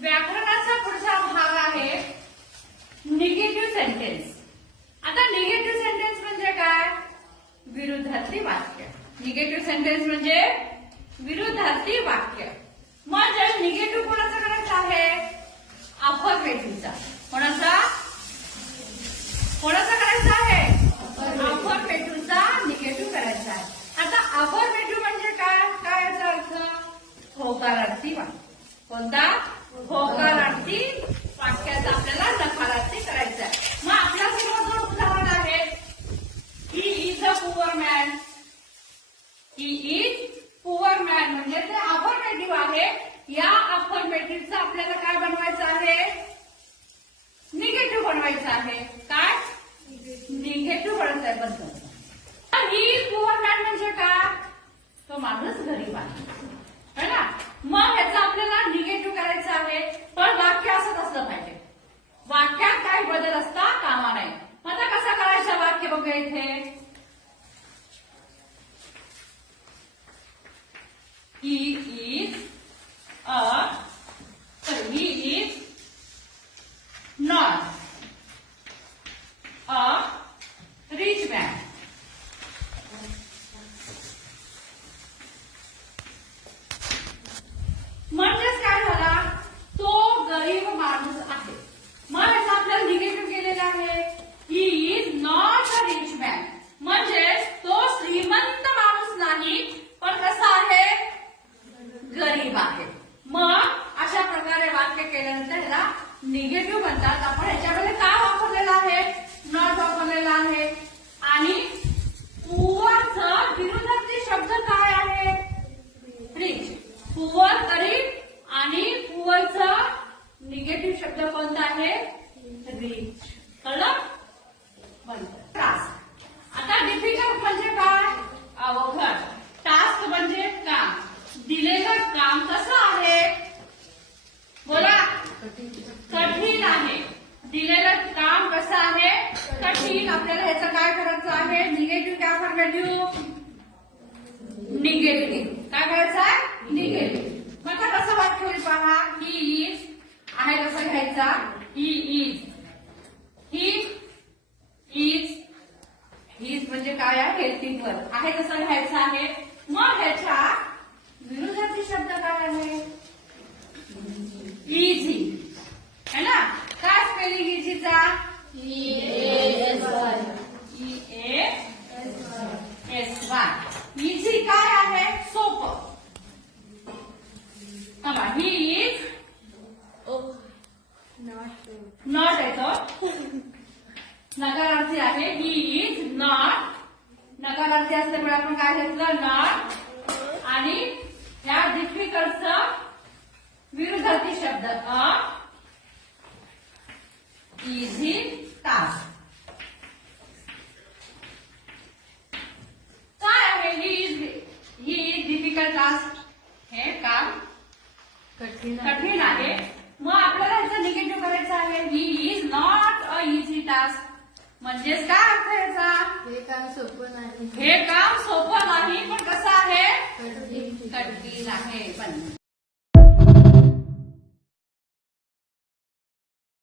व्याकरणाचा पुढचा भाग आहे निगेटिव्ह सेंटेन्स। आता निगेटिव्ह सेंटेन्स म्हणजे काय? विरुद्धार्थी वाक्य। निगेटिव्ह सेंटेन्स म्हणजे विरुद्धार्थी वाक्य। म्हणजे निगेटिव्ह कोणाचा करायचा आहे? अफर्मेटिव्हचा। कोणाचा करायचा आहे? अफर्मेटिव्हचा निगेटिव्ह करायचा आहे। आता अफर्मेटिव्ह म्हणजे काय? काय याचा अर्थ? होकारार्थी वाक्य। कोणता? होकारार्थी वाक्याचा आपल्याला नकारार्थी करायचा आहे। मग आपल्यासमोर जो उदाहरण आहे, he is a poor man. He is poor man म्हणजे ते अफर्मेटिव्ह आहे। या अफर्मेटिव्हचा आपल्याला काय बनवायचं आहे? निगेटिव्ह बनवायचं आहे। काय? निगेटिव्ह बनवायचं आहे। ही पुअर मॅन म्हणजे काय? तो माणूस गरीब आहे, है ना? मग ह्याचा आपल्याला निगेटिव्ह करायचं आहे, पण वाक्य असंच असलं पाहिजे। वाक्यात काही बदल असता कामा नये। मग आता कसं करायचं वाक्य बघा इथे। He is not a rich man. म्हणजेच काय झाला? तो गरीब माणूस आहे। मग याचा आपल्याला निगेटिव्ह केलेला आहे, he is not a rich man म्हणजेच तो श्रीमंत माणूस नाही, पण कसा आहे? गरीब आहे। मग अशा प्रकारे वाक्य केल्यानंतर ह्याला निगेटिव्ह म्हणतात। आपण ह्याच्यामध्ये काय वापरलेला आहे? नॉट वापरलेला आहे। आणि पुअरचा विरुद्धार्थी शब्द काय आहे? रिच। पुअर गरीब आणि पुअरचा निगेटिव्ह शब्द कोणता आहे? रिच। कळलं? टास्क। आता डिफिकल्ट म्हणजे काय? अवघड। टास्क म्हणजे काम। दिलेलं काम कसं आहे? बोला। कठीण आहे। दिलेलं काम कसं आहे? कठीण। आपल्याला ह्याचं काय करायचं आहे? निगेटिव्ह काय अफर्मेटिव्ह? निगेटिव्ह। काय करायचं आहे? निगेटिव्ह। मग कसं वाक्य होईल पहा। ही इज आहे कसं घ्यायचा? He is. He is his म्हणजे काय आहे? हेल्पिंग आहे कसं घ्यायचं आहे? मग ह्याच्या विरुद्धार्थी शब्द काय आहे? इझी, है ना? काय स्पेलिंग इझीचा? EASY। इझी काय आहे? सोपं। ही इज नॉट येतो, नकारार्थी आहे। ही इज नॉट नकारार्थी असल्यामुळे आपण काय घेतलं? नॉट। आणि ह्या डिफिकल्टचा विरुद्धार्थी शब्द इझी टास्क। काय आहे? He is difficult task. हे काम कठीण आहे। मग आपल्याला ह्याचं निगेटिव्ह करायचं आहे। He is not a easy task म्हणजेच काय अर्थ याचा? हे काम सोपं नाही। हे काम सोपं नाही, पण कसं आहे? कठीण आहे। पण